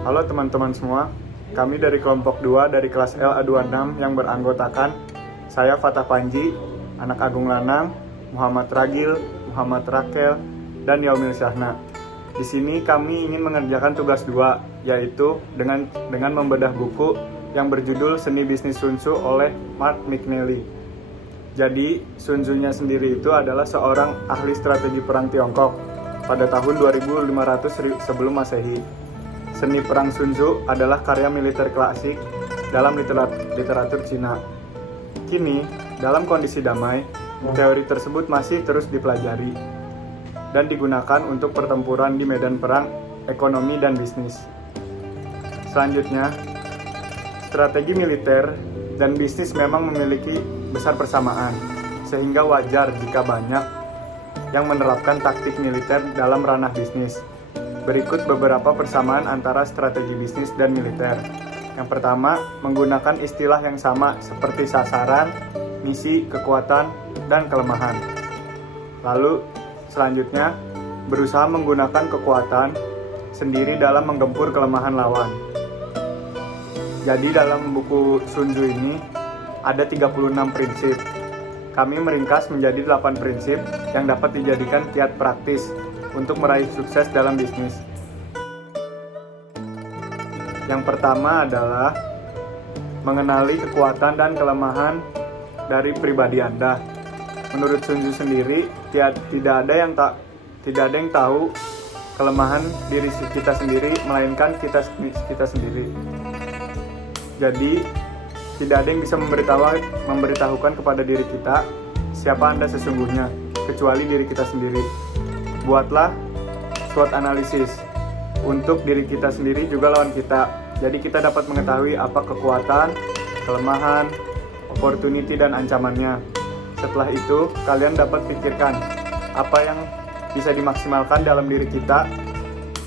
Halo teman-teman semua, kami dari kelompok 2 dari kelas LA26 yang beranggotakan saya Fatah Panji, anak Agung Lanang, Muhammad Ragil, Muhammad Rakel, dan Yaumil Syahna. Di sini kami ingin mengerjakan tugas 2, yaitu dengan membedah buku yang berjudul Seni Bisnis Sun Tzu oleh Mark McNally. Jadi, Sun Tzu-nya sendiri itu adalah seorang ahli strategi perang Tiongkok pada tahun 2500 sebelum Masehi. Seni perang Sun Tzu adalah karya militer klasik dalam literatur Cina. Kini, dalam kondisi damai, teori tersebut masih terus dipelajari dan digunakan untuk pertempuran di medan perang, ekonomi, dan bisnis. Selanjutnya, strategi militer dan bisnis memang memiliki besar persamaan, sehingga wajar jika banyak yang menerapkan taktik militer dalam ranah bisnis. Berikut beberapa persamaan antara strategi bisnis dan militer. Yang pertama, menggunakan istilah yang sama seperti sasaran, misi, kekuatan, dan kelemahan. Lalu, selanjutnya, berusaha menggunakan kekuatan sendiri dalam menggempur kelemahan lawan. Jadi dalam buku Sun Tzu ini ada 36 prinsip. Kami meringkas menjadi 8 prinsip yang dapat dijadikan kiat praktis untuk meraih sukses dalam bisnis. Yang pertama adalah mengenali kekuatan dan kelemahan dari pribadi Anda. Menurut Sun Tzu sendiri, tidak ada yang tahu kelemahan diri kita sendiri melainkan kita sendiri. Jadi, tidak ada yang bisa memberitahukan kepada diri kita siapa Anda sesungguhnya, kecuali diri kita sendiri. Buatlah SWOT analisis untuk diri kita sendiri juga lawan kita. Jadi kita dapat mengetahui apa kekuatan, kelemahan, opportunity, dan ancamannya. Setelah itu, kalian dapat pikirkan apa yang bisa dimaksimalkan dalam diri kita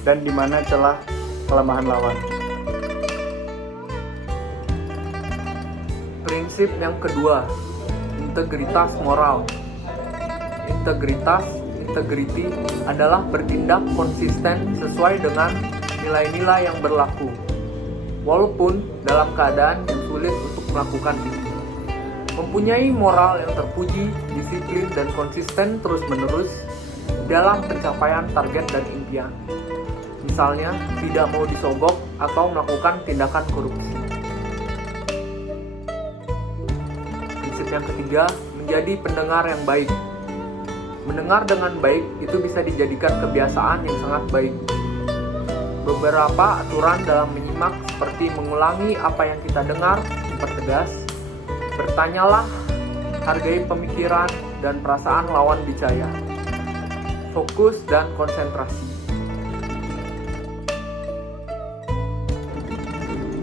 dan di mana celah kelemahan lawan. Prinsip yang kedua, integritas moral. Integrity adalah bertindak konsisten sesuai dengan nilai-nilai yang berlaku, walaupun dalam keadaan yang sulit untuk melakukan itu. Mempunyai moral yang terpuji, disiplin, dan konsisten terus-menerus dalam pencapaian target dan impian. Misalnya, tidak mau disogok atau melakukan tindakan korupsi. Prinsip yang ketiga, menjadi pendengar yang baik. Mendengar dengan baik itu bisa dijadikan kebiasaan yang sangat baik. Beberapa aturan dalam menyimak seperti mengulangi apa yang kita dengar, mempertegas, bertanyalah, hargai pemikiran dan perasaan lawan bicara, fokus dan konsentrasi.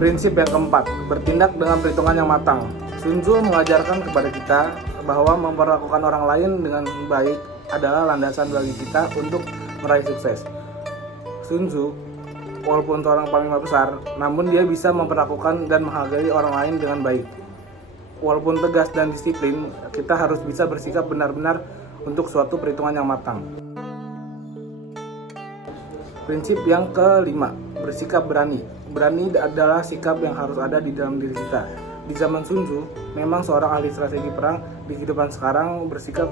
Prinsip yang keempat, bertindak dengan perhitungan yang matang. Sun Tzu mengajarkan kepada kita bahwa memperlakukan orang lain dengan baik adalah landasan bagi kita untuk meraih sukses. Sun Tzu, walaupun seorang panglima besar, namun dia bisa memperlakukan dan menghargai orang lain dengan baik. Walaupun tegas dan disiplin, kita harus bisa bersikap benar-benar untuk suatu perhitungan yang matang. Prinsip yang kelima, bersikap berani. Berani adalah sikap yang harus ada di dalam diri kita. Di zaman Sun Tzu, memang seorang ahli strategi perang di kehidupan sekarang bersikap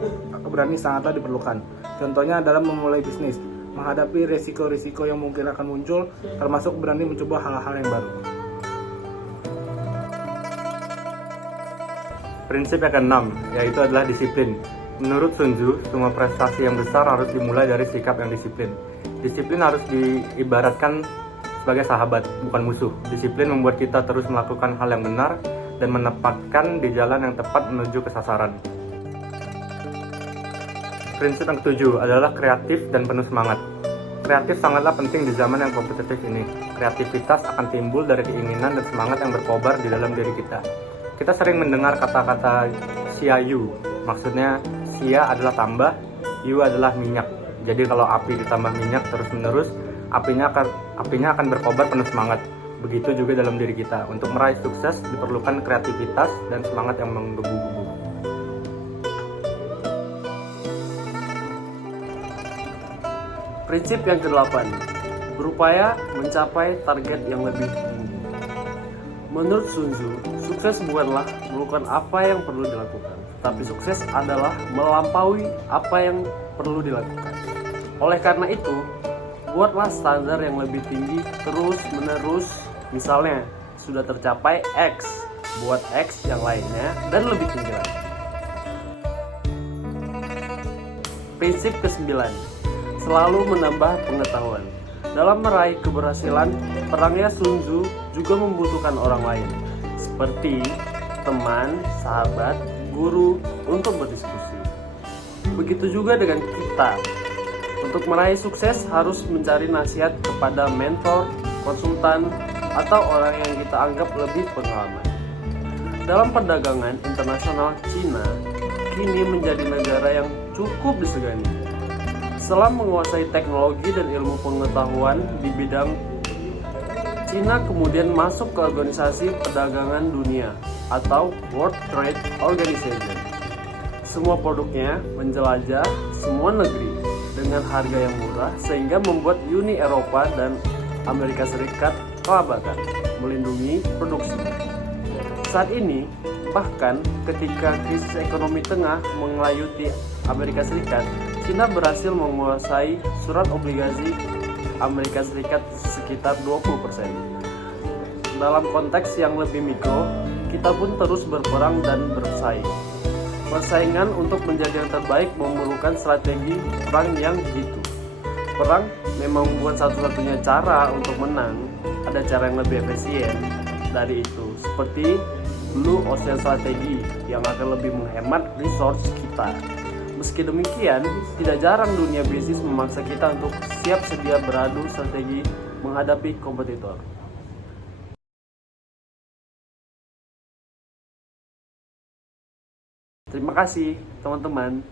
berani sangatlah diperlukan. Contohnya dalam memulai bisnis, menghadapi risiko-risiko yang mungkin akan muncul, termasuk berani mencoba hal-hal yang baru. Prinsip yang keenam, yaitu adalah disiplin. Menurut Sun Tzu, semua prestasi yang besar harus dimulai dari sikap yang disiplin. Disiplin harus diibaratkan sebagai sahabat, bukan musuh. Disiplin membuat kita terus melakukan hal yang benar dan menempatkan di jalan yang tepat menuju ke sasaran. Prinsip yang ketujuh adalah kreatif dan penuh semangat. Kreatif sangatlah penting di zaman yang kompetitif ini. Kreativitas akan timbul dari keinginan dan semangat yang berkobar di dalam diri kita. Kita sering mendengar kata-kata Xia Yu, maksudnya Xia adalah tambah, Yu adalah minyak. Jadi kalau api ditambah minyak terus-menerus, apinya akan berkobar penuh semangat. Begitu juga dalam diri kita. Untuk meraih sukses diperlukan kreativitas dan semangat yang menggebu-gebu. Prinsip yang ke-8, berupaya mencapai target yang lebih tinggi. Menurut Sun Tzu, sukses bukanlah melakukan apa yang perlu dilakukan, tapi sukses adalah melampaui apa yang perlu dilakukan. Oleh karena itu, buatlah standar yang lebih tinggi terus-menerus. Misalnya, sudah tercapai X, buat X yang lainnya dan lebih tinggi lagi. Prinsip ke-9, selalu menambah pengetahuan. Dalam meraih keberhasilan, perangnya Sun Tzu juga membutuhkan orang lain, seperti teman, sahabat, guru, untuk berdiskusi. Begitu juga dengan kita. Untuk meraih sukses harus mencari nasihat kepada mentor, konsultan, atau orang yang kita anggap lebih pengalaman. Dalam perdagangan internasional, Cina kini menjadi negara yang cukup disegani. Setelah menguasai teknologi dan ilmu pengetahuan di bidang, Cina kemudian masuk ke Organisasi Perdagangan Dunia atau World Trade Organization. Semua produknya menjelajah semua negeri dengan harga yang murah sehingga membuat Uni Eropa dan Amerika Serikat kelabakan melindungi produksinya. Saat ini, bahkan ketika krisis ekonomi tengah mengelayuti Amerika Serikat, Cina berhasil menguasai surat obligasi Amerika Serikat sekitar 20%. Dalam konteks yang lebih mikro, kita pun terus berperang dan bersaing. Persaingan untuk menjadi yang terbaik memerlukan strategi perang yang jitu. Perang memang bukan satu-satunya cara untuk menang, ada cara yang lebih efisien dari itu, seperti Blue Ocean Strategy yang akan lebih menghemat resource kita. Meski demikian, tidak jarang dunia bisnis memaksa kita untuk siap sedia beradu strategi menghadapi kompetitor. Terima kasih, teman-teman.